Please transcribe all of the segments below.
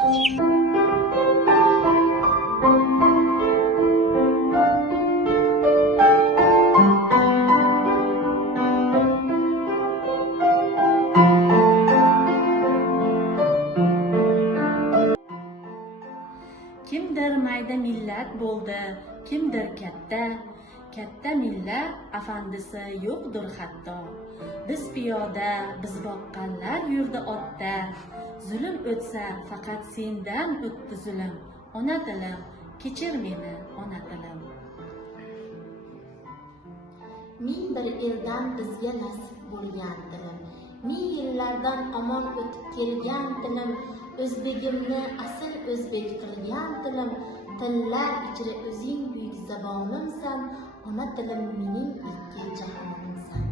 Kimdir mayda millat bo'ldi, kimdir katta millat afandisi yo'qdir hatto. Biz piyoda, biz boqqanlar yurdi otda. Zulm o'tsa faqat sendan o'tdi zulm. Ona tilim, kechir meni, ona tilim. Ming bir eldan bizga nasib bo'lgan tilim. Ming yillardan omon o'tib kelgan tilim. O'zbegimni asl o'zbek qilgan tilim. Tillar ichra o'zing buyuk zabonimsan. Ona tilim mening ikki jahonimsan.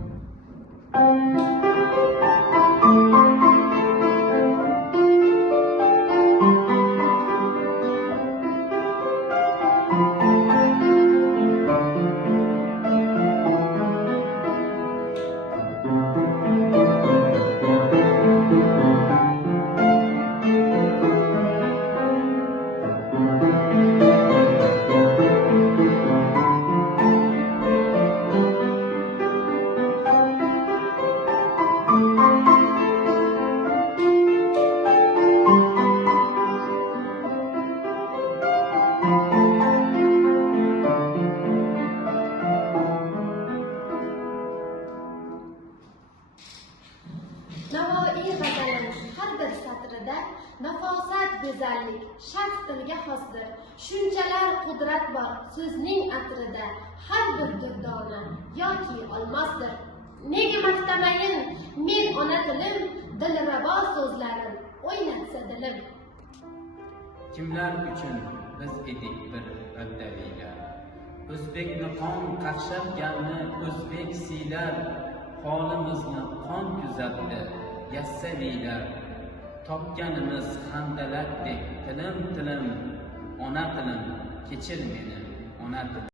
Navoiy g'azali har bir satrida nafosat go'zallik sharq tiliga xosdir. Shunchalar qudrat bor so'zning atrida, har bir durdona yoki olmosdir. Nega maqtamayin men ona tilim, dilrabo so'zlarim o'ynatsa dilim. Kimlar uchun biz edik bir oddaviylar, o'zbekni qon qaqshatganni o'zbek siylar, holimizni qon kuzatdi yassaviylar. Topganimiz handalakdek tilim, ona tilim, kechir meni, ona tilim.